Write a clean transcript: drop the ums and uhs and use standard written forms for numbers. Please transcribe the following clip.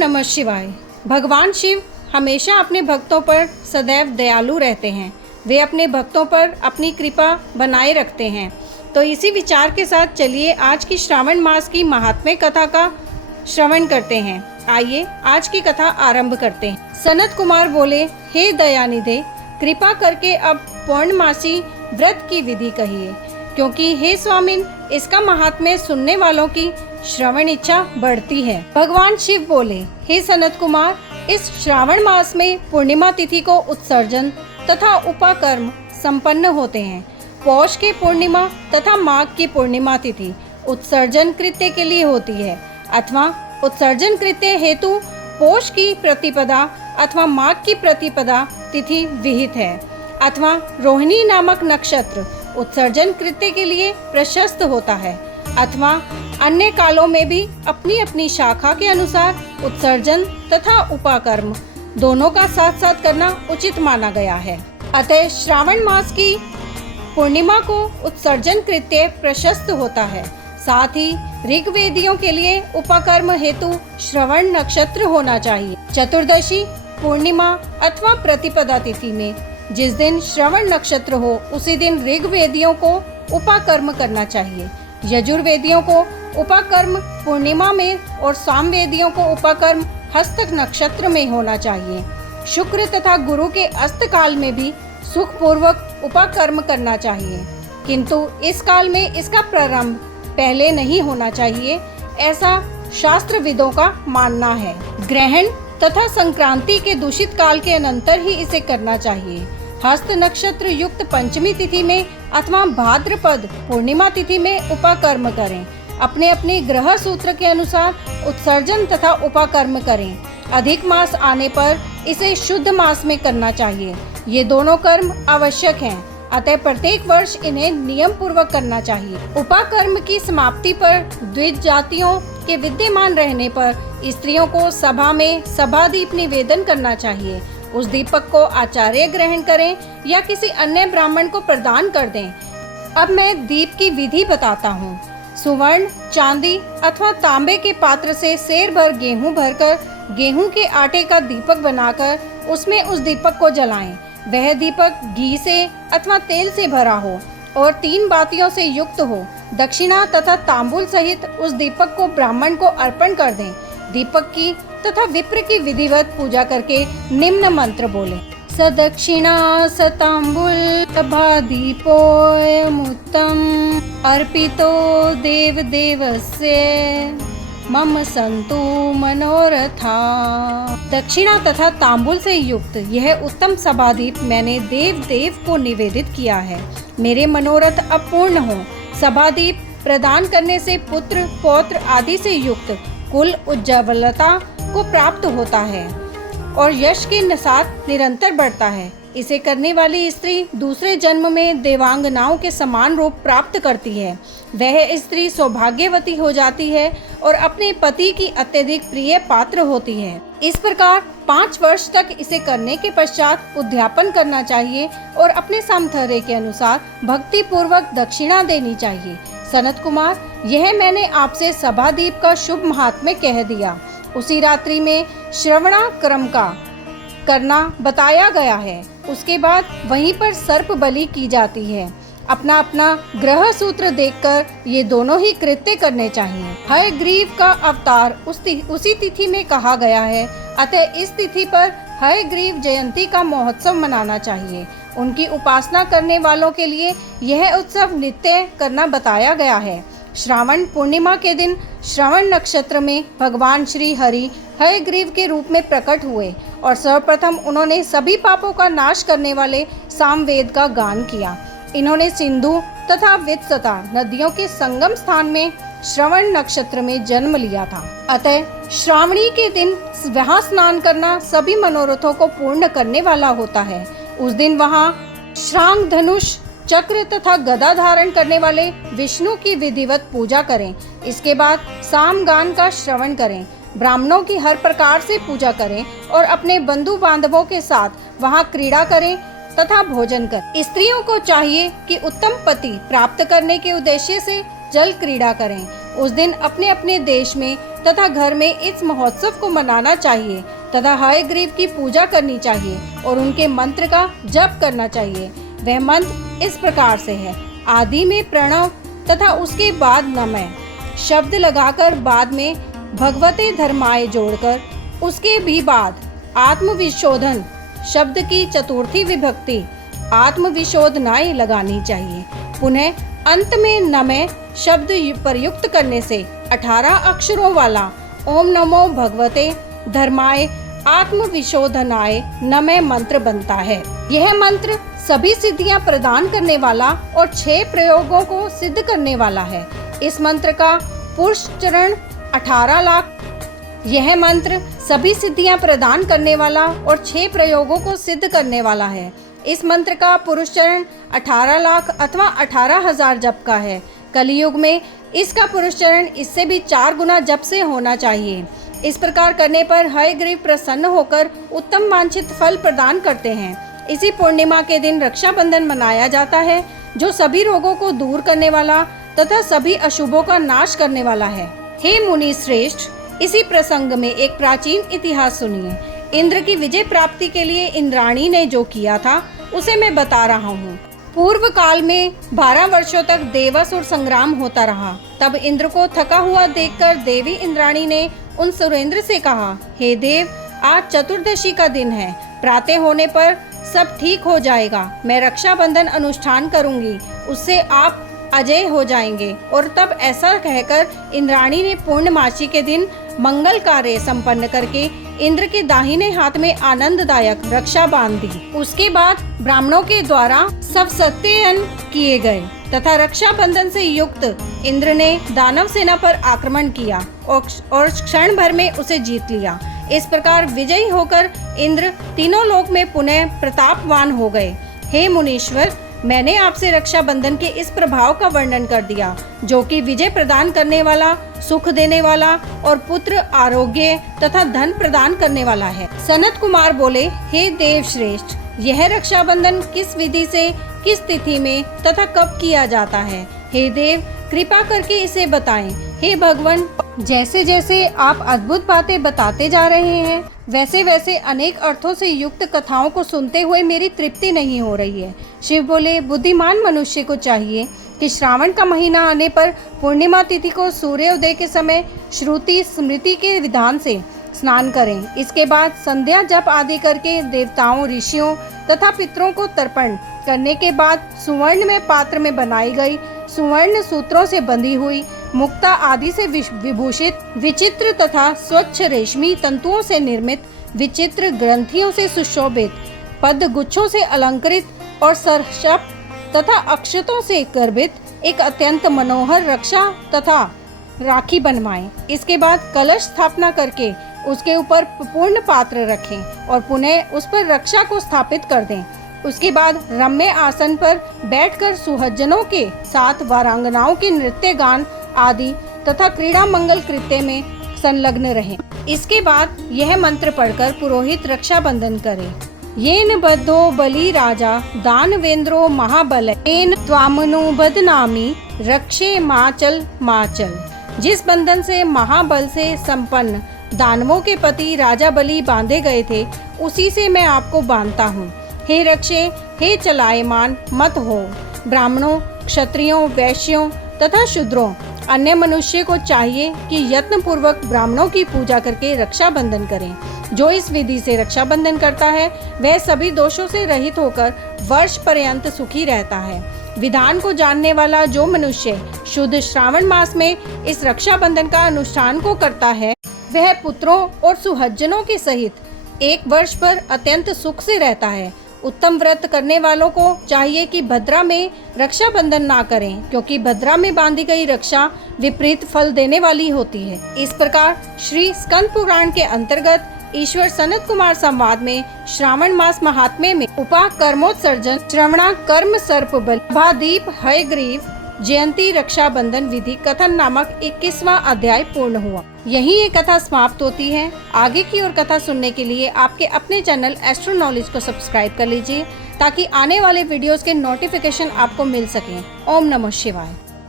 नमः शिवाय। भगवान शिव हमेशा अपने भक्तों पर सदैव दयालु रहते हैं। वे अपने भक्तों पर अपनी कृपा बनाए रखते हैं। तो इसी विचार के साथ चलिए आज की श्रावण मास की महात्म्य कथा का श्रवण करते हैं। आइए आज की कथा आरंभ करते हैं। सनत कुमार बोले, हे दयानिधे, कृपा करके अब पौर्णमासी व्रत की विधि कहिए, क्योंकि हे स्वामिन, इसका महात्म्य सुनने वालों की श्रवण इच्छा बढ़ती है। भगवान शिव बोले, हे सनत कुमार, इस श्रावण मास में पूर्णिमा तिथि को उत्सर्जन तथा उपाकर्म संपन्न होते हैं। पौष के पूर्णिमा तथा माघ की पूर्णिमा तिथि उत्सर्जन कृत्य के लिए होती है, अथवा उत्सर्जन कृत्य हेतु पौष की प्रतिपदा अथवा माघ की प्रतिपदा तिथि विहित है, अथवा रोहिणी नामक नक्षत्र उत्सर्जन कृत्य के लिए प्रशस्त होता है, अथवा अन्य कालों में भी अपनी अपनी शाखा के अनुसार उत्सर्जन तथा उपाकर्म दोनों का साथ साथ करना उचित माना गया है। अतः श्रावण मास की पूर्णिमा को उत्सर्जन कृत्य प्रशस्त होता है। साथ ही ऋग्वेदियों के लिए उपाकर्म हेतु श्रवण नक्षत्र होना चाहिए। चतुर्दशी, पूर्णिमा अथवा प्रतिपदा तिथि में जिस दिन श्रवण नक्षत्र हो उसी दिन ऋग्वेदियों को उपाकर्म करना चाहिए। यजुर्वेदियों को उपाकर्म पूर्णिमा में और सामवेदियों को उपाकर्म हस्त नक्षत्र में होना चाहिए। शुक्र तथा गुरु के अस्त काल में भी सुखपूर्वक उपाकर्म करना चाहिए, किंतु इस काल में इसका प्रारंभ पहले नहीं होना चाहिए, ऐसा शास्त्रविदों का मानना है। ग्रहण तथा संक्रांति के दूषित काल के अनंतर ही इसे करना चाहिए। हस्त नक्षत्र युक्त पंचमी तिथि में अथवा भाद्रपद पूर्णिमा तिथि में उपाकर्म करें। अपने अपने ग्रह सूत्र के अनुसार उत्सर्जन तथा उपाकर्म करें। अधिक मास आने पर इसे शुद्ध मास में करना चाहिए। ये दोनों कर्म आवश्यक हैं, अतः प्रत्येक वर्ष इन्हें नियम पूर्वक करना चाहिए। उपाकर्म की समाप्ति पर द्विज जातियों के विद्यमान रहने पर स्त्रियों को सभा में सभादीप निवेदन करना चाहिए। उस दीपक को आचार्य ग्रहण करें या किसी अन्य ब्राह्मण को प्रदान कर दें। अब मैं दीप की विधि बताता हूँ। सुवर्ण, चांदी अथवा तांबे के पात्र से सेर भर गेहूं भरकर गेहूं के आटे का दीपक बनाकर उसमें उस दीपक को जलाएं। वह दीपक घी से अथवा तेल से भरा हो और 3 बातियों से युक्त हो। दक्षिणा तथा तांबूल सहित उस दीपक को ब्राह्मण को अर्पण कर दें। दीपक की तथा विप्र की विधिवत पूजा करके निम्न मंत्र बोले। सदक्षिणा सतांबुल दीपोऽयमुत्तम अर्पितो देव देवस्य मम संतु मनोरथा। दक्षिणा तथा तांबुल से युक्त यह उत्तम सभादीप मैंने देव देव को निवेदित किया है। मेरे मनोरथ अब पूर्ण हो। सभादीप प्रदान करने से पुत्र पौत्र आदि से युक्त कुल उज्ज्वलता को प्राप्त होता है और यश के साथ निरंतर बढ़ता है। इसे करने वाली स्त्री दूसरे जन्म में देवांगनाओं के समान रूप प्राप्त करती है। वह स्त्री सौभाग्यवती हो जाती है और अपने पति की अत्यधिक प्रिय पात्र होती है। इस प्रकार 5 वर्ष तक इसे करने के पश्चात उद्यापन करना चाहिए और अपने सामर्थ्य के अनुसार भक्ति पूर्वक दक्षिणा देनी चाहिए। सनत कुमार, यह मैंने आपसे सभादीप का शुभ महात्म्य कह दिया। उसी रात्रि में श्रवणाक्रम का करना बताया गया है। उसके बाद वहीं पर सर्प बलि की जाती है। अपना अपना ग्रह सूत्र देखकर ये दोनों ही कृत्य करने चाहिए। हयग्रीव का अवतार उसी तिथि में कहा गया है, अतः इस तिथि पर हयग्रीव जयंती का महोत्सव मनाना चाहिए। उनकी उपासना करने वालों के लिए यह उत्सव नित्य करना बताया गया है। श्रावण पूर्णिमा के दिन श्रवण नक्षत्र में भगवान श्री हरि हयग्रीव के रूप में प्रकट हुए और सर्वप्रथम उन्होंने सभी पापों का नाश करने वाले सामवेद का गान किया। इन्होंने सिंधु तथा वित्सता नदियों के संगम स्थान में श्रवण नक्षत्र में जन्म लिया था। अतः श्रावणी के दिन वहाँ स्नान करना सभी मनोरथों को पूर्ण करने वाला होता है। उस दिन वहाँ श्रांग धनुष चक्र तथा गदा धारण करने वाले विष्णु की विधिवत पूजा करें। इसके बाद सामगान का श्रवण करें। ब्राह्मणों की हर प्रकार से पूजा करें और अपने बंधु बांधवों के साथ वहां क्रीड़ा करें तथा भोजन करें। स्त्रियों को चाहिए कि उत्तम पति प्राप्त करने के उद्देश्य से जल क्रीड़ा करें। उस दिन अपने अपने देश में तथा घर में इस महोत्सव को मनाना चाहिए तथा हयग्रीव की पूजा करनी चाहिए और उनके मंत्र का जप करना चाहिए। वह मंत्र इस प्रकार से है: आदि में प्रणव तथा उसके बाद नमः शब्द लगाकर बाद में भगवते धर्माय जोड़कर उसके भी बाद आत्मविशोधन शब्द की चतुर्थी विभक्ति आत्मविशोधनाय लगानी चाहिए। पुनः अंत में नमः शब्द प्रयुक्त करने से 18 अक्षरों वाला ओम नमो भगवते धर्माय आत्मविशोधनाय नमः मंत्र बनता है। यह मंत्र सभी सिद्धियां प्रदान करने वाला और 6 प्रयोगों को सिद्ध करने वाला है। इस मंत्र का पुरुष चरण 18 लाख यह मंत्र सभी सिद्धियां प्रदान करने वाला और 6 प्रयोगों को सिद्ध करने वाला है। इस मंत्र का पुरुष चरण 18 लाख अथवा 18,000 जप का है। कलयुग में इसका पुरुष चरण इससे भी 4 गुना जप से होना चाहिए। इस प्रकार करने पर हयग्रीव प्रसन्न होकर उत्तम वांछित फल प्रदान करते हैं। इसी पूर्णिमा के दिन रक्षाबंधन मनाया जाता है, जो सभी रोगों को दूर करने वाला तथा सभी अशुभों का नाश करने वाला है। हे मुनि श्रेष्ठ, इसी प्रसंग में एक प्राचीन इतिहास सुनिए। इंद्र की विजय प्राप्ति के लिए इंद्राणी ने जो किया था उसे मैं बता रहा हूँ। पूर्व काल में 12 वर्षों तक देवासुर संग्राम होता रहा। तब इंद्र को थका हुआ देखकर देवी इंद्राणी ने उन सुरेंद्र से कहा, हे देव, आज चतुर्दशी का दिन है, प्रातः होने पर सब ठीक हो जाएगा। मैं रक्षाबंधन अनुष्ठान करूंगी, उससे आप अजय हो जाएंगे। और तब ऐसा कहकर इंद्राणी ने पूर्णमासी के दिन मंगल कार्य संपन्न करके इंद्र के दाहिने हाथ में आनंददायक रक्षा बांध दी। उसके बाद ब्राह्मणों के द्वारा सब सत्ययन किए गए तथा रक्षाबंधन से युक्त इंद्र ने दानव सेना पर आक्रमण किया और क्षण भर में उसे जीत लिया। इस प्रकार विजयी होकर इंद्र तीनों लोक में पुनः प्रतापवान हो गए। हे मुनीश्वर, मैंने आपसे रक्षाबंधन के इस प्रभाव का वर्णन कर दिया, जो कि विजय प्रदान करने वाला, सुख देने वाला और पुत्र, आरोग्य तथा धन प्रदान करने वाला है। सनत कुमार बोले, हे देव श्रेष्ठ, यह रक्षाबंधन किस विधि से, किस तिथि में तथा कब किया जाता है? हे देव, कृपा करके इसे बताएं। हे भगवान, जैसे जैसे आप अद्भुत बातें बताते जा रहे हैं, वैसे वैसे अनेक अर्थों से युक्त कथाओं को सुनते हुए मेरी तृप्ति नहीं हो रही है। शिव बोले, बुद्धिमान मनुष्य को चाहिए कि श्रावण का महीना आने पर पूर्णिमा तिथि को सूर्योदय के समय श्रुति स्मृति के विधान से स्नान करें। इसके बाद संध्या जप आदि करके देवताओं, ऋषियों तथा पितरों को तर्पण करने के बाद सुवर्ण में पात्र में बनाई गई, सुवर्ण सूत्रों से बंधी हुई, मुक्ता आदि से विभूषित, विचित्र तथा स्वच्छ रेशमी तंतुओं से निर्मित, विचित्र ग्रंथियों से सुशोभित, पद्म गुच्छों से अलंकृत और सर्षप तथा अक्षतों से गर्भित एक अत्यंत मनोहर रक्षा तथा राखी बनवाएं। इसके बाद कलश स्थापना करके उसके ऊपर पूर्ण पात्र रखें और पुनः उस पर रक्षा को स्थापित कर दें। उसके बाद रम्य आसन पर बैठकर सुहज्जनों के साथ वारांगनाओं के नृत्य गान आदि तथा क्रीड़ा मंगल कृत्य में संलग्न रहें। इसके बाद यह मंत्र पढ़कर पुरोहित रक्षाबंधन करे। येन बद्धो बलि राजा दानवेंद्रो महाबल येन त्वामनु बदनामी रक्षे माचल माचल। जिस बंधन से महाबल से संपन्न दानवों के पति राजा बलि बांधे गए थे, उसी से मैं आपको बांधता हूँ। हे रक्षे, हे चलायमान मत हो। ब्राह्मणों, क्षत्रियों, वैश्यों तथा शूद्रों अन्य मनुष्य को चाहिए कि यत्न पूर्वक ब्राह्मणों की पूजा करके रक्षाबंधन करें। जो इस विधि से रक्षाबंधन करता है वह सभी दोषों से रहित होकर वर्ष पर्यंत सुखी रहता है। विधान को जानने वाला जो मनुष्य शुद्ध श्रावण मास में इस रक्षाबंधन का अनुष्ठान को करता है, वह पुत्रों और सुहज्जनों के सहित 1 वर्ष पर अत्यंत सुख से रहता है। उत्तम व्रत करने वालों को चाहिए कि भद्रा में रक्षाबंधन ना करें, क्योंकि भद्रा में बांधी गई रक्षा विपरीत फल देने वाली होती है। इस प्रकार श्री स्कंद पुराण के अंतर्गत ईश्वर सनत कुमार संवाद में श्रावण मास महात्म्य में उपा कर्मोत्सर्जन, श्रवणा कर्म सर्प बल, भादीप हयग्रीव जयंती रक्षाबंधन विधि कथन नामक 21वां अध्याय पूर्ण हुआ। यही ये कथा समाप्त होती है। आगे की और कथा सुनने के लिए आपके अपने चैनल एस्ट्रो नॉलेज को सब्सक्राइब कर लीजिए, ताकि आने वाले वीडियोस के नोटिफिकेशन आपको मिल सकें। ओम नमः शिवाय।